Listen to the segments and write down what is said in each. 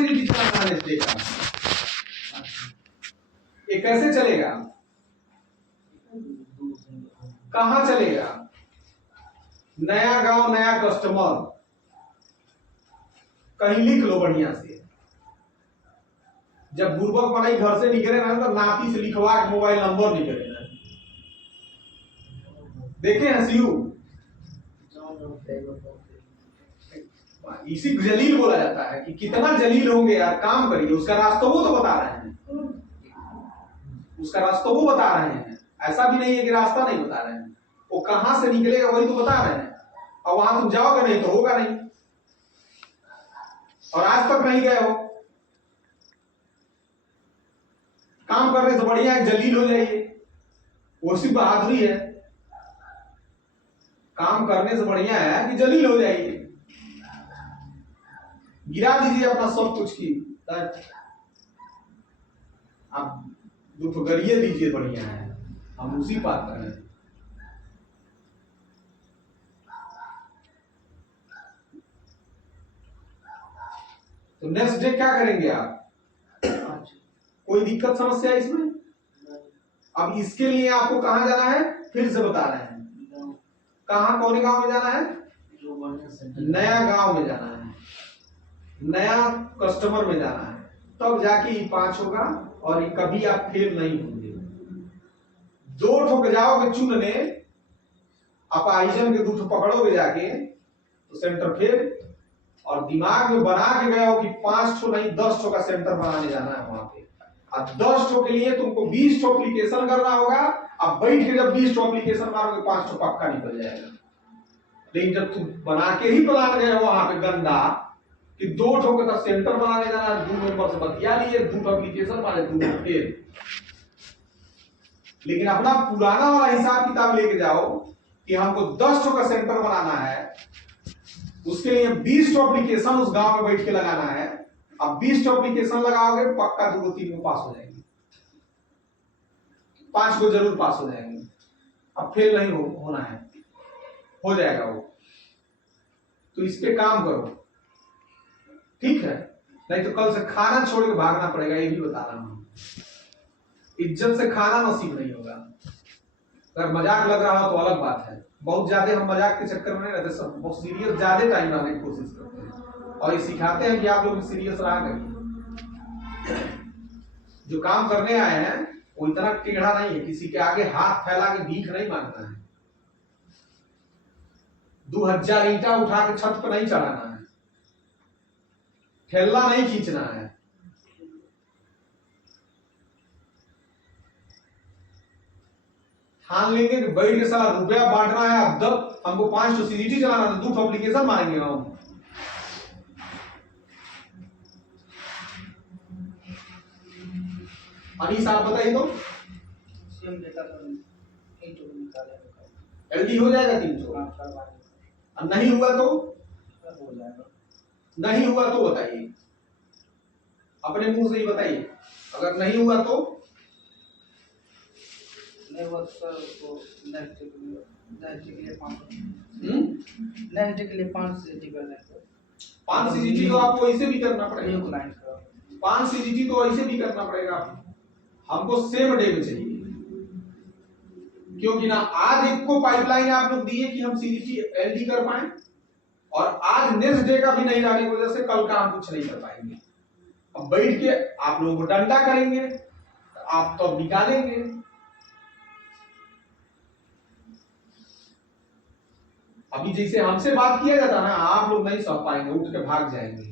सीरीटी चलाना है next day का, ये कैसे चलेगा, कहां चलेगा? नया गांव नया कस्टमर, कहीं लिख लो बढ़िया से। जब बुर्बक बनाई घर से निकले ना तो नाती से लिखवा के मोबाइल नंबर निकले ना, देखे हैं सीयू, इसी जलील बोला जाता है कि कितना जलील होंगे यार, काम करिए। उसका रास्ता वो तो बता रहे हैं, उसका रास्ता वो बता रहे हैं, ऐसा भी नहीं है कि रास्ता नहीं बता रहे हैं, वो कहां से निकलेगा वही तो बता रहे हैं। और वहां तुम जाओगे नहीं तो होगा नहीं, और आज तक नहीं गए हो। काम करने से बढ़िया है जलील हो जाइए, वो सिर्फ बहादुरी है। काम करने से बढ़िया है कि जलील हो जाइए, गिरा दीजिए अपना सब कुछ की, आप दुख गरिए दीजिए, बढ़िया है। हम उसी बात कर रहे हैं। तो नेक्स्ट डे क्या करेंगे आप? कोई दिक्कत समस्या इसमें? अब इसके लिए आपको कहां जाना है फिर से बता रहे हैं, कहां, कौन गांव में जाना है? नया गांव में जाना है, नया कस्टमर में जाना है, तब जाके ये 5 होगा और ये कभी आप फेल नहीं होंगे। 2 ठोक जाओगे चुनने, आप आइजन के 2 ठो पकड़ोगे जाके तो सेंटर फेल, और दिमाग में बना के गए हो कि 5 ठो नहीं 10 ठो का सेंटर बनाने जाना है वहां पे। अब 10 ठो के लिए तुमको 20 ठो एप्लीकेशन करना होगा। अब बैठ के जब 20 ठो एप्लीकेशन मारोगे 5 ठो पक्का निकल जाएगा। लेकिन जब तुम बना के ही प्लान गए हो वहां पे गंदा कि 2 ठो का सेंटर बनाने जाना, 2 मेंबर से बतिया लिए, 2 ठो एप्लीकेशन मारे, 2 फेल। लेकिन अपना पुराना वाला हिसाब किताब लेके जाओ कि हमको 10 ठो का सेंटर बनाना है, उसके लिए 20 ठो एप्लीकेशन उस गांव में बैठ के लगाना है। अब 20 ठो एप्लीकेशन लगाओगे पक्का 2-3 को पास हो जाएंगे, 5 को जरूर पास हो जाएंगे। अब फेल नहीं होना है, हो जाएगा वो। तो इस पे काम करो, ठीक है? नहीं तो कल से खाना छोड़ के भागना पड़ेगा, ये भी बता रहा हूं। इज्जत से खाना नसीब नहीं होगा। अगर मजाक लग रहा हो तो अलग बात है, बहुत ज्यादा हम मजाक के चक्कर में नहीं रहते, सब बहुत सीरियस ज्यादा टाइम लाने की कोशिश करते हैं और ये सिखाते हैं कि आप लोग सीरियस रहा करिए। जो काम करने आए हैं वो इतना टेढ़ा नहीं है, किसी के आगे हाथ फैला के भीख नहीं मांगना है, 2000 ईंटा उठा के छत पर नहीं चढ़ाना है, ठेला नहीं खींचना है। ठान लेंगे कि बैठ के साला रुपया बांटना है, अब तक हमको 5 ठो सीरीटी चलाना है, 2 ठो एप्लीकेशन मारेंगे हम। अनीस आप बताइए तो एलडी हो जाएगा 300? नहीं हुआ तो? नहीं हुआ तो बताइए, अपने मुंह से ही बताइए। अगर नहीं हुआ तो नहीं हुआ तो सर उसको नेक्स्ट के लिए 5 सीजीटी कर देंगे। 5 सीजीटी तो आपको ऐसे भी करना पड़ेगा, 5 सीजीटी तो ऐसे भी करना पड़ेगा। हमको सेम डे में चाहिए, क्योंकि ना आज एक को पाइपलाइन आप लोग दिए कि हम सीजीटी एलडी कर पाए, और आज नेक्स्ट डे का भी नहीं रहने की वजह से कल का हम कुछ नहीं कर पाएंगे। अब बैठ के आप लोगों को डंडा करेंगे, आप तो निकालेंगे। अभी जैसे हमसे बात किया जाता ना, आप लोग नहीं सह पाएंगे, उठ के भाग जाएंगे।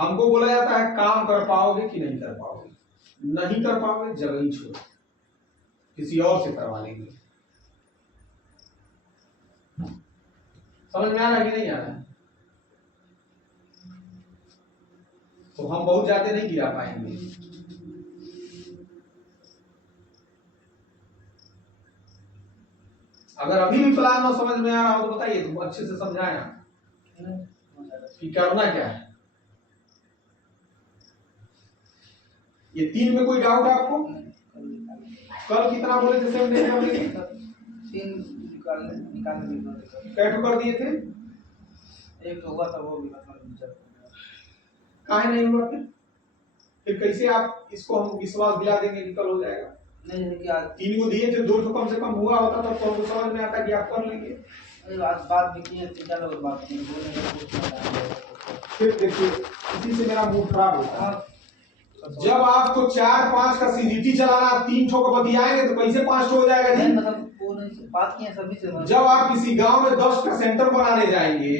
हमको बोला जाता है काम कर पाओगे कि नहीं कर पाओगे, नहीं कर पाओगे जगह ही छोड़ो, किसी और से करवा लेंगे। समझ में आ रहा है कि नहीं आ रहा है? तो हम बहुत ज्यादा नहीं गिरा पाएंगे। अगर अभी भी प्लान ना समझ में आ रहा हो तो बताइए, तुम अच्छे से समझाया कि करना क्या है। ये 3 में कोई डाउट आपको? कल कितना बोले थे? 7 डे में 3 निकालने कैट कर दिए थे। एक हुआ था वो भी मतलब काहे नहीं हुआ फिर कैसे आप इसको हम विश्वास दिला देंगे कि कल हो जाएगा? नहीं है कि आज 3 को दिए थे, 2 तो कम से कम हुआ होता तो हमको समझ में आता कि आप कर लेंगे। अरे आज बात भी की है, 3-4 बार बात की, बोलेंगे कुछ नहीं। फिर देखिए इसी से मेरा मूड खराब होता है। जब आपको 4-5 का सीजीटी चलाना, 3 ठो का बतियाएंगे तो कैसे 5 ठो हो जाएगा जी? मतलब वो नहीं बात की है सभी से। जब आप किसी गांव में 10 का सेंटर बनाने जाएंगे,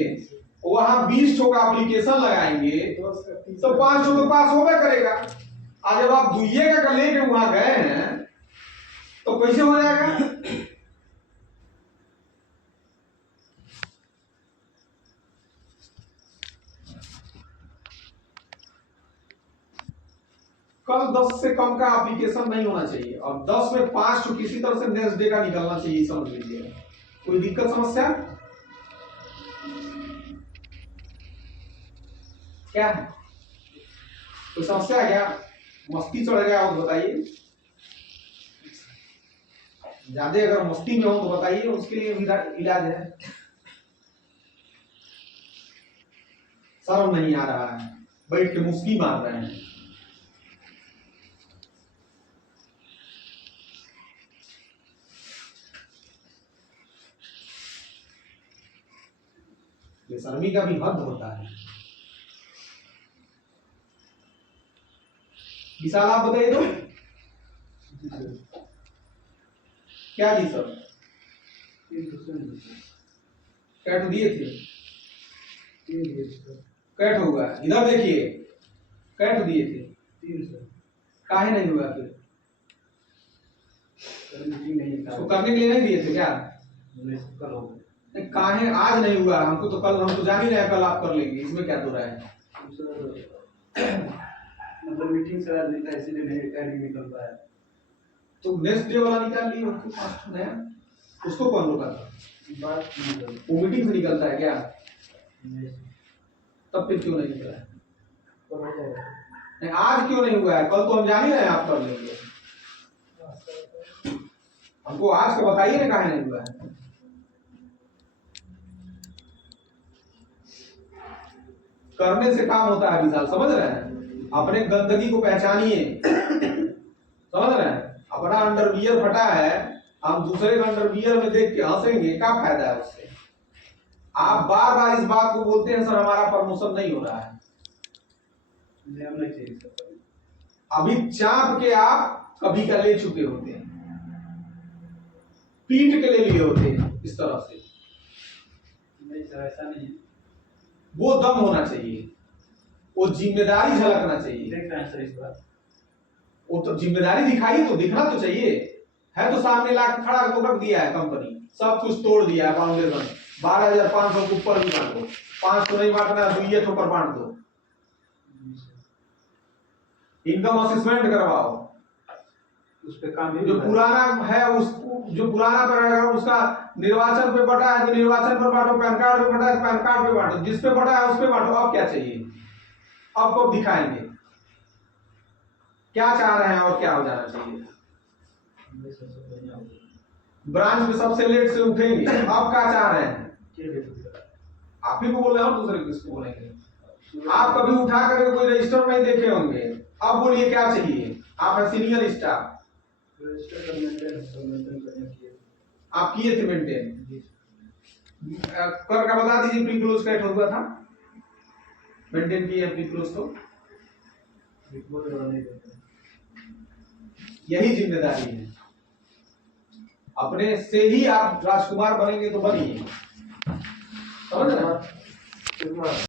वहां 20 ठो का एप्लीकेशन लगाएंगे तो 5 ठो तो पास होगा करेगा। आज जब आप दुइये का लेके वहां गए हैं तो कैसे हो जाएगा? कल 10 से कम का एप्लीकेशन नहीं होना चाहिए और 10 में 5 तो किसी तरह से नेक्स्ट डे का निकलना चाहिए, समझ लीजिए। कोई दिक्कत समस्या क्या है? कोई समस्या है क्या? मस्ती चढ़ गया हो तो बताइए। ज्यादा अगर मस्ती में हो तो बताइए, उसके लिए इलाज है। शर्म नहीं आ रहा है, बैठ के मुस्की मार रहे हैं। बेशर्मी का भी हद होता है। विशाल आप बताइए तो क्या जी सर? कैट दिए थे, कैट होगा। इधर देखिए, कैट दिए थे, काहे नहीं हुआ फिर? तो करने के लिए नहीं दिए थे क्या? काहे आज नहीं हुआ? हमको तो कल, हम तो जान ही रहे कल आप कर लेंगे, इसमें क्या तो रहा है? मतलब मीटिंग से आज नहीं था इसीलिए नहीं टाइम निकल पाया। तो नेक्स्ट डे वाला निकाल लिए उनको पास नया, उसको कौन रोका था? बात निकल वो मीटिंग से निकलता है क्या? नहीं तब फिर क्यों नहीं निकला है? तो हो जाएगा। नहीं आज क्यों नहीं हुआ है? कल तो हम जान ही रहे हैं आप कर लेंगे। हमको आज का बताइए ना काहे नहीं हुआ है? करने से काम होता है विशाल, समझ रहे हैं? अपने गंदगी को पहचानिए, समझ रहे हैं? अपना अंडरवियर फटा है, हम दूसरे का अंडरवियर में देख के हंसेंगे, क्या फायदा है उससे? आप बार बार इस बात को बोलते हैं सर हमारा प्रमोशन नहीं हो रहा है। नहीं चाहिए सर। अभी चाप के आप कभी का ले चुके होते हैं, पीट के ले लिए होते हैं इस तरह से। नहीं सर ऐसा नहीं है। वो दम होना चाहिए, वो जिम्मेदारी झलकना चाहिए। देख रहे हैं सर इस बार। वो तो जिम्मेदारी दिखाई तो दिखना तो चाहिए। है तो सामने ला के खड़ा तो रख दिया है कंपनी, सब कुछ तोड़ दिया है। फाउंडेशन 12,500 के ऊपर भी बांट दो, 5 तो नहीं बांटना, 2 तो पर बांट दो। इनकम असेसमेंट करवाओ, उस पे काम भी जो पुराना है उसको, जो पुराना पर है उसका निर्वाचन पे बटा है तो निर्वाचन पर बांटो, पैन कार्ड पे बटा है तो पैन कार्ड पे बांटो, जिस पे बटा है उस पे बांटो। अब क्या चाहिए? अब कब दिखाएंगे क्या चाह रहे हैं और क्या हो जाना चाहिए? ब्रांच में सबसे लेट से उठेंगे, अब क्या चाह रहे हैं? आप ही को बोल रहे हैं और दूसरे किसको बोलेंगे? आप कभी उठा करके कोई रजिस्टर नहीं देखे होंगे, अब बोलिए क्या चाहिए? आप है सीनियर स्टाफ, आप किए थे मेंटेन, कर का बता दीजिए प्री क्लोज कैट हुआ था, मेंटेन किए प्री क्लोज तो। यही जिम्मेदारी है, अपने से ही आप राजकुमार बनेंगे तो बनिए, समझ रहे हैं?